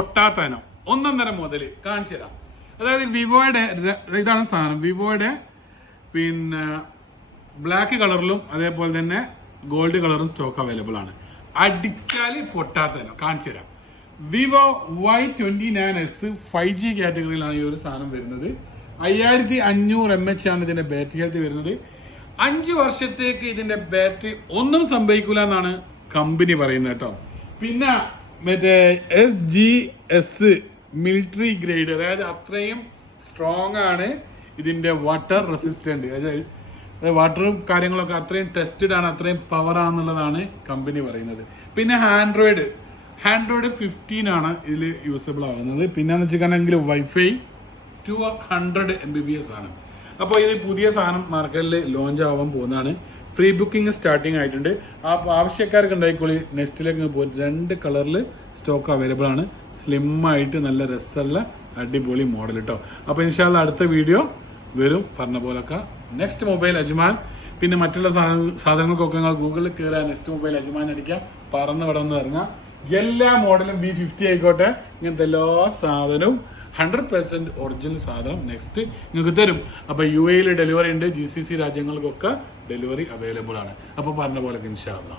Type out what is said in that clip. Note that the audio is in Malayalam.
പൊട്ടാത്തനം 1.5 മുതൽ കാണിച്ചു തരാം. അതായത് വിവോയുടെ ഇതാണ് സാധനം. വിവോയുടെ പിന്നെ ബ്ലാക്ക് കളറിലും അതേപോലെ തന്നെ ഗോൾഡ് കളറും സ്റ്റോക്ക് അവൈലബിൾ ആണ്. അടിക്കാല് പൊട്ടാത്തനം കാണിച്ചു തരാം. വിവോ Y29S 5G കാറ്റഗറിയിലാണ് ഈ ഒരു സാധനം വരുന്നത്. 5500 mAh ആണ് ഇതിന്റെ ബാറ്ററി ഹെൽത്ത് വരുന്നത്. 5 വർഷത്തേക്ക് ഇതിന്റെ ബാറ്ററി ഒന്നും സംഭവിക്കൂല എന്നാണ് കമ്പനി പറയുന്നത് കേട്ടോ. പിന്നെ മറ്റേ SGS മിലിറ്ററി ഗ്രേഡ്, അതായത് അത്രയും സ്ട്രോങ് ആണ് ഇതിന്റെ വാട്ടർ റെസിസ്റ്റന്റ്, അതായത് വാട്ടറും കാര്യങ്ങളൊക്കെ അത്രയും ടെസ്റ്റഡ് ആണ്, അത്രയും പവർ ആണെന്നുള്ളതാണ് കമ്പനി പറയുന്നത്. പിന്നെ ആൻഡ്രോയിഡ് 15 ആണ് ഇതിൽ യൂസബിൾ ആവുന്നത്. പിന്നെന്ന് വെച്ചിട്ടുണ്ടെങ്കിൽ വൈഫൈ 200 Mbps ആണ്. അപ്പോൾ ഇത് പുതിയ സാധനം മാർക്കറ്റിൽ ലോഞ്ച് ആവാൻ പോകുന്നതാണ്. ഫ്രീ ബുക്കിംഗ് സ്റ്റാർട്ടിങ് ആയിട്ടുണ്ട്. ആ ആവശ്യക്കാർക്ക് ഉണ്ടായിക്കോളി. നെക്സ്റ്റിലേക്ക് പോയിട്ട് 2 കളറിൽ സ്റ്റോക്ക് അവൈലബിൾ ആണ്. സ്ലിം ആയിട്ട് നല്ല രസമുള്ള അടിപൊളി മോഡൽ കേട്ടോ. അപ്പോൾ ഇൻഷാല്ലാ അടുത്ത വീഡിയോ വരും പറഞ്ഞ പോലൊക്കെ. Next mobile Ajman. പിന്നെ മറ്റുള്ള സാധനങ്ങൾക്കൊക്കെ നിങ്ങൾ ഗൂഗിളിൽ കയറുക, നെക്സ്റ്റ് മൊബൈൽ അജ്മാൻ അടിക്കുക, പറന്ന് വിടന്ന് ഇറങ്ങുക. എല്ലാ മോഡലും B50 ആയിക്കോട്ടെ, ഇങ്ങനത്തെ എല്ലാ സാധനവും 100% ഒറിജിനൽ സാധനം നെക്സ്റ്റ് നിങ്ങൾക്ക് തരും. അപ്പൊ UAE ഡെലിവറി ഉണ്ട്, GCC രാജ്യങ്ങൾക്കൊക്കെ ഡെലിവറി അവൈലബിൾ ആണ്. അപ്പൊ പറഞ്ഞ പോലെ ഇൻഷാ അല്ലാഹ്.